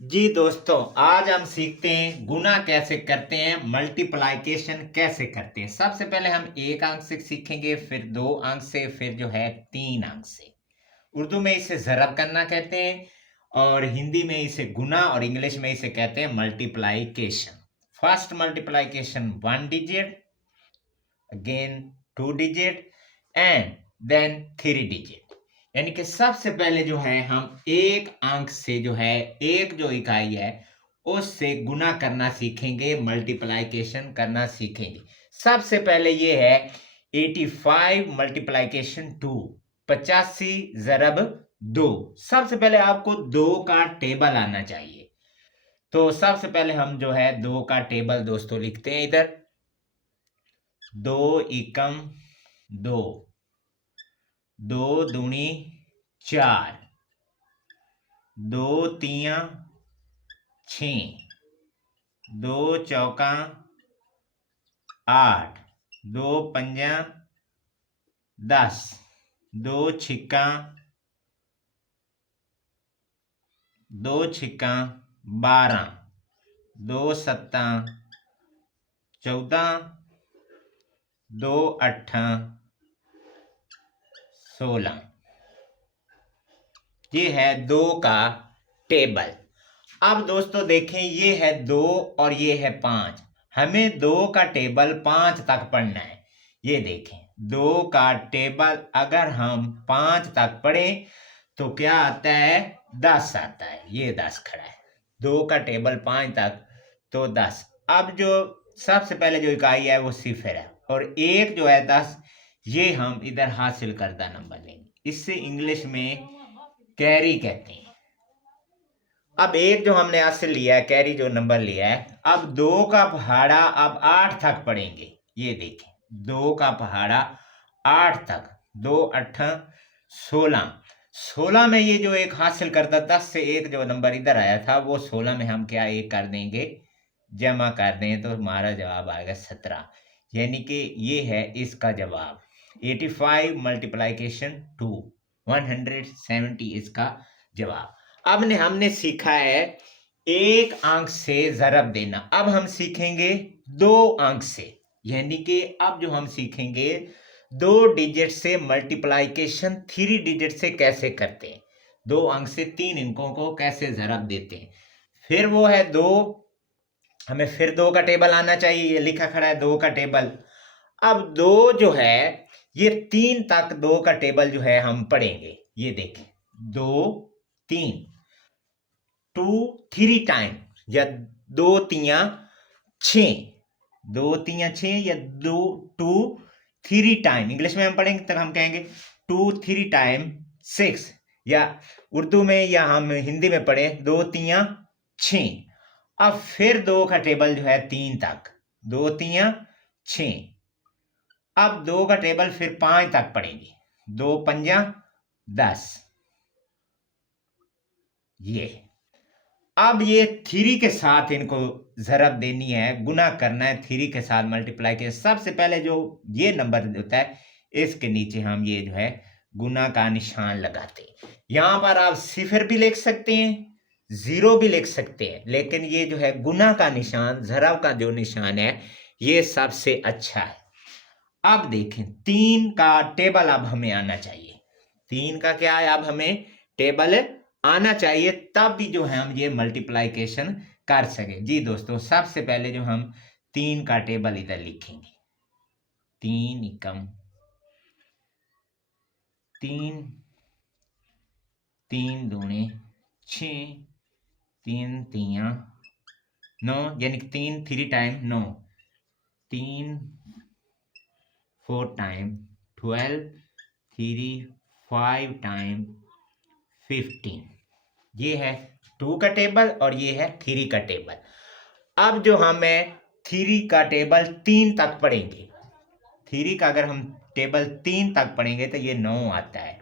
जी दोस्तों, आज हम सीखते हैं गुना कैसे करते हैं, मल्टीप्लाइकेशन कैसे करते हैं। सबसे पहले हम एक अंक से सीखेंगे, फिर दो अंक से, फिर जो है तीन अंक से। उर्दू में इसे ज़रब करना कहते हैं और हिंदी में इसे गुना और इंग्लिश में इसे कहते हैं multiplication. First multiplication one digit, again two digit and then three digit. यानी कि सबसे पहले जो है हम एक अंक से जो है एक जो इकाई है उससे गुना करना सीखेंगे, मल्टीप्लाइकेशन करना सीखेंगे। सबसे पहले ये है 85 मल्टीप्लाइकेशन 2, 85 ज़रब 2। सबसे पहले आपको दो का टेबल आना चाहिए। तो सबसे पहले हम जो है दो का टेबल दोस्तों लिखते हैं इधर। दो एकम दो, दो दूनी चार, दो तिया छ, दो चौका आठ, दो पंजा 10, दो छिक्का 12, दो सत्ता 14, दो अट्ठा 16। ये है दो का टेबल। अब दोस्तों देखें, ये है दो और ये है पाँच। हमें दो का टेबल पाँच तक पढ़ना है। ये देखें, दो का टेबल अगर हम पाँच तक पढ़ें तो क्या आता है, 10 आता है। ये 10 खड़ा है। दो का टेबल पाँच तक तो 10। अब जो सबसे पहले जो इकाई है वो सिफर है और एक जो है 10, ये हम इधर हासिल करदा नंबर लेंगे। इससे इंग्लिश में कैरी कहते हैं। अब एक जो हमने हासिल लिया है, कैरी जो नंबर लिया है, अब दो का पहाड़ा अब 8 तक पढ़ेंगे। ये देखें, दो का पहाड़ा 8 तक, दो अट्ठा 16। 16 में ये जो एक हासिल करता, 10 से एक जो नंबर इधर आया था वो 16 में हम क्या एक कर देंगे, जमा कर दें, तो हमारा जवाब आएगा 17। यानी कि ये है इसका जवाब। 85 मल्टीप्लाइकेशन 2, 170 इसका जवाब। अब ने हमने सीखा है एक अंक से ज़रब देना। अब हम सीखेंगे दो अंक से, यानी कि अब जो हम सीखेंगे दो डिजिट से मल्टीप्लाइकेशन थ्री डिजिट से कैसे करते हैं, दो अंक से तीन अंकों को कैसे ज़रब देते हैं। फिर वो है दो, हमें फिर दो का टेबल आना चाहिए। ये लिखा खड़ा है दो का टेबल। अब दो जो है ये तीन तक दो का टेबल जो है हम पढ़ेंगे। ये देखें, दो तीन, टू थ्री टाइम, या दो तिया छ, दो तिया छ, या दो टू थ्री टाइम। इंग्लिश में हम पढ़ेंगे तब हम कहेंगे टू थ्री टाइम 6, या उर्दू में या हम हिंदी में पढ़े दो तिया छ। अब फिर दो का टेबल जो है तीन तक, दो तिया छ। अब दो का टेबल फिर पांच तक पढ़ेंगे, दो पंजा 10। ये अब ये थ्री के साथ इनको ज़रब देनी है, गुना करना है थ्री के साथ मल्टीप्लाई के। सबसे पहले जो ये नंबर होता है इसके नीचे हम ये जो है गुना का निशान लगाते हैं। यहाँ पर आप सिफर भी लिख सकते हैं, ज़ीरो भी लिख सकते हैं, लेकिन ये जो है गुना का निशान, ज़रब का जो निशान है, ये सबसे अच्छा है। अब देखें, तीन का टेबल अब हमें आना चाहिए। तीन का क्या है, अब हमें टेबल आना चाहिए, तब भी जो है हम ये मल्टीप्लाइकेशन कर सके। जी दोस्तों, सबसे पहले जो हम तीन का टेबल इधर लिखेंगे, तीन एकम तीन, तीन दूने छ, तीन तिया 9, यानी कि तीन थ्री टाइम 9, तीन फोर टाइम 12, थ्री 5 टाइम 15। ये है टू का टेबल और ये है थ्री का टेबल। अब जो हमें थ्री का टेबल तीन तक पढ़ेंगे, थ्री का अगर हम टेबल तीन तक पढ़ेंगे तो ये 9 आता है।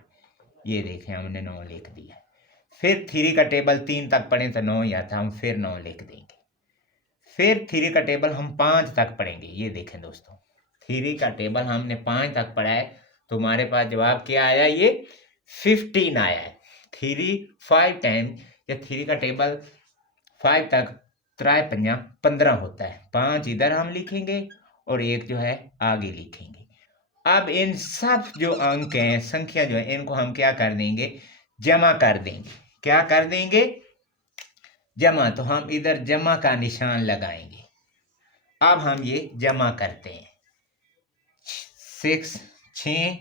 ये देखें, हमने 9 लिख दिया। फिर थ्री का टेबल तीन तक पढ़ें तो 9 ही आता, हम फिर 9 लिख देंगे। फिर थ्री का टेबल हम पाँच तक पढ़ेंगे। ये देखें दोस्तों, थ्री का टेबल हमने पाँच तक पढ़ा है तो हमारे पास जवाब क्या आया, ये 15 आया है। थ्री 5 टाइम, या थ्री का टेबल 5 तक 3 पंजा 15 होता है। 5 इधर हम लिखेंगे और 1 जो है आगे लिखेंगे। अब इन सब जो अंक हैं, संख्या जो है, इनको हम क्या कर देंगे, जमा कर देंगे। क्या कर देंगे, जमा। तो हम इधर जमा का निशान लगाएंगे। अब हम ये जमा करते हैं। 6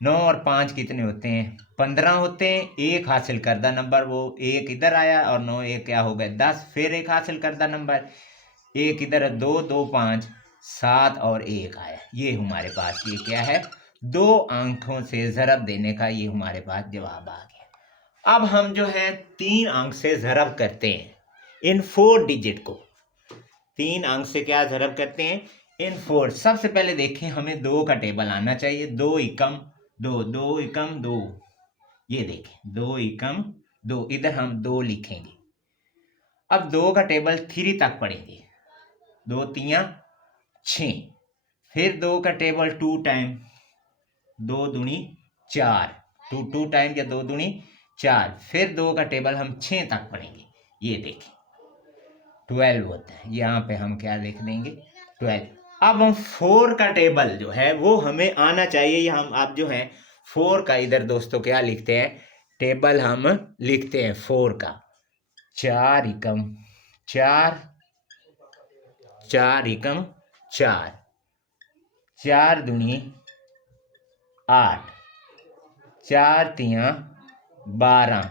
9 और 5 कितने होते हैं, 15 होते हैं। एक हासिल करदा नंबर, वो एक इधर आया और 9 एक क्या हो गए 10। फिर एक हासिल करदा नंबर, एक इधर 2 2 5 7 और 1 आया। ये हमारे पास ये क्या है, 2 अंकों से ज़रब देने का ये हमारे पास जवाब आ गया। अब हम जो है 3 अंक से ज़रब करते हैं इन 4 डिजिट को। 3 अंक से क्या ज़रब करते हैं, इन 4। सबसे पहले देखें, हमें 2 का टेबल आना चाहिए। 2 एकम 2, 2 एकम 2। ये देखें 2 एकम 2, इधर हम 2 लिखेंगे। अब 2 का टेबल 3 तक पढ़ेंगे। 2 3 6। फिर 2 का टेबल 2 टाइम, 2 दूनी 4। 2 2 टाइम या 2 दूनी 4। फिर 2 का टेबल हम 6 तक पढ़ेंगे। ये देखें 12 होता है। यहाँ पे हम क्या लिख देंगे, 12। अब हम 4 का टेबल जो है वो हमें आना चाहिए। या हम आप जो है 4 का इधर दोस्तों क्या लिखते हैं, टेबल हम लिखते हैं 4 का। 4 एकम 4, 4 एकम 4, 4 दूनी 8, 4 तिया 12,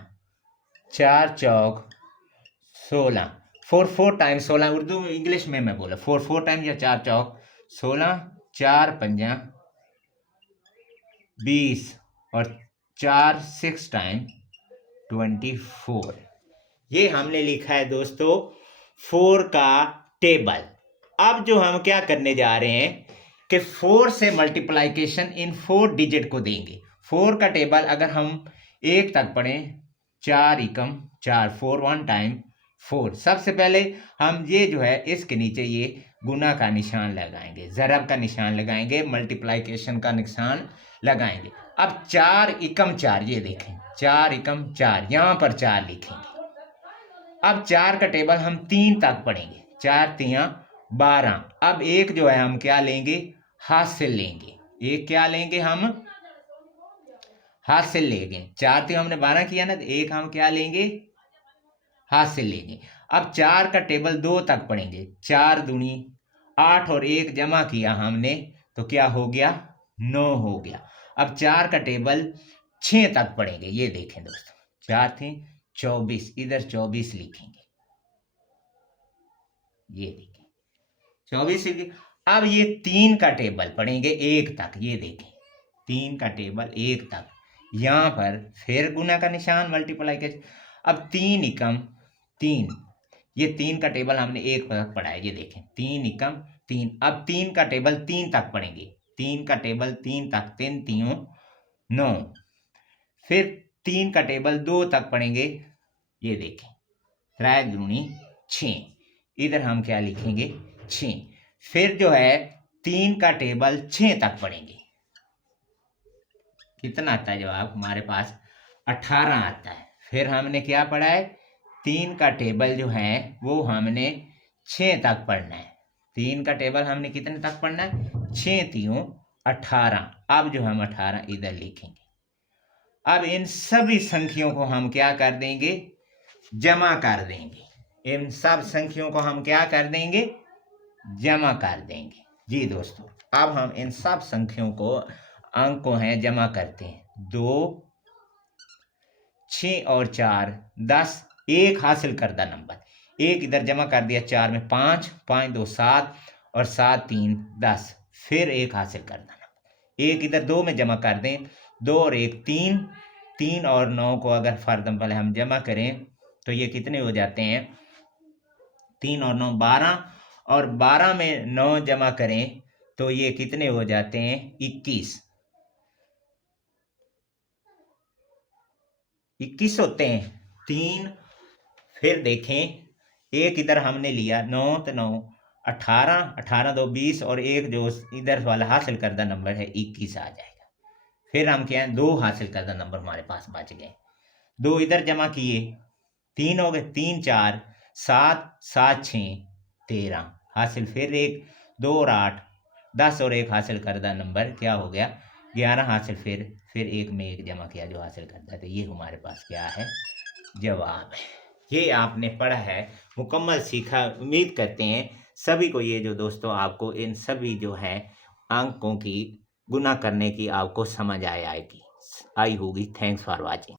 4 चौक 16। 4 4 टाइम 16, उर्दू इंग्लिश में मैं बोला 4 4 टाइम या 4 चौक 16, 4 पंजा 20 और 4 6 टाइम 24। ये हमने लिखा है दोस्तों 4 का टेबल। अब जो हम क्या करने जा रहे हैं कि 4 से मल्टीप्लाइकेशन इन 4 डिजिट को देंगे। 4 का टेबल अगर हम 1 तक पढ़ें, 4 एकम 4, 4 1 टाइम 4। सबसे पहले हम ये जो है इसके नीचे ये गुना का निशान लगाएंगे, ज़रब का निशान लगाएंगे, मल्टीप्लाइकेशन का निशान लगाएंगे। अब 4 एकम 4, ये देखें 4 एकम 4, यहाँ पर 4 लिखेंगे। अब 4 का टेबल हम 3 तक पढ़ेंगे। 4 तिया 12। अब एक जो है हम क्या लेंगे, हासिल लेंगे। एक क्या लेंगे, हम हासिल लेंगे। 4 तिया हमने 12 किया ना, तो एक हम क्या लेंगे, हासिल लेंगे। अब 4 का टेबल 2 तक पढ़ेंगे। 4 दूनी 8 और 1 जमा किया हमने तो क्या हो गया, 9 हो गया। अब 4 का टेबल 6 तक पढ़ेंगे। ये देखें दोस्तों 4 थी 24, इधर 24 लिखेंगे। ये देखें 24। अब ये 3 का टेबल पढ़ेंगे 1 तक। ये देखें 3 का टेबल 1 तक, यहाँ पर फिर गुना का निशान, मल्टीप्लाई। अब 3 एकम 3, ये 3 का टेबल हमने 1 तक पढ़ा है। ये देखें 3 एकम 3। अब 3 का टेबल 3 तक पढ़ेंगे। 3 का टेबल 3 तक, 3 3 9। फिर 3 का टेबल 2 तक पढ़ेंगे। ये देखें 3 दूनी 6, इधर हम क्या लिखेंगे 6। फिर जो है 3 का टेबल 6 तक पढ़ेंगे। कितना आता है जवाब हमारे पास, 18 आता है। फिर हमने क्या पढ़ा है, 3 का टेबल जो है वो हमने 6 तक पढ़ना है। 3 का टेबल हमने कितने तक पढ़ना है, 6 3 18। अब जो हम 18 इधर लिखेंगे। अब इन सभी संख्याओं को हम क्या कर देंगे, जमा कर देंगे। इन सब संख्याओं को हम क्या कर देंगे, जमा कर देंगे। जी दोस्तों, अब हम इन सब संख्याओं को, अंक को हैं जमा करते हैं। 2 6 और 4 10, एक हासिल करदा नंबर, एक इधर जमा कर दिया। 4 में 5, 5 2 7 और 7 3 10। फिर एक हासिल करदा नंबर, एक इधर 2 में जमा कर दें। 2 और 1 3, 3 और 9 को अगर फर्दम पहले हम जमा करें तो ये कितने हो जाते हैं, 3 और 9 12, और 12 में 9 जमा करें तो ये कितने हो जाते हैं, 21। 21 होते हैं। 3, फिर देखें एक इधर हमने लिया 9 तो 9 18, 18 2 20 और एक जो इधर वाला हासिल करदा नंबर है 21 आ जाएगा। फिर हम क्या है, 2 हासिल करदा नंबर हमारे पास बच गए। 2 इधर जमा किए, 3 हो गए, 3 4 7 7 6 13 हासिल, फिर एक 2 और 8 10 और 1 हासिल करदा नंबर क्या हो गया 11 हासिल, फिर एक में एक जमा किया जो हासिल करता, तो ये हमारे पास क्या है जवाब है। ये आपने पढ़ा है, मुकम्मल सीखा। उम्मीद करते हैं सभी को ये जो दोस्तों आपको इन सभी जो है अंकों की गुना करने की आपको समझ आई होगी। Thanks for watching.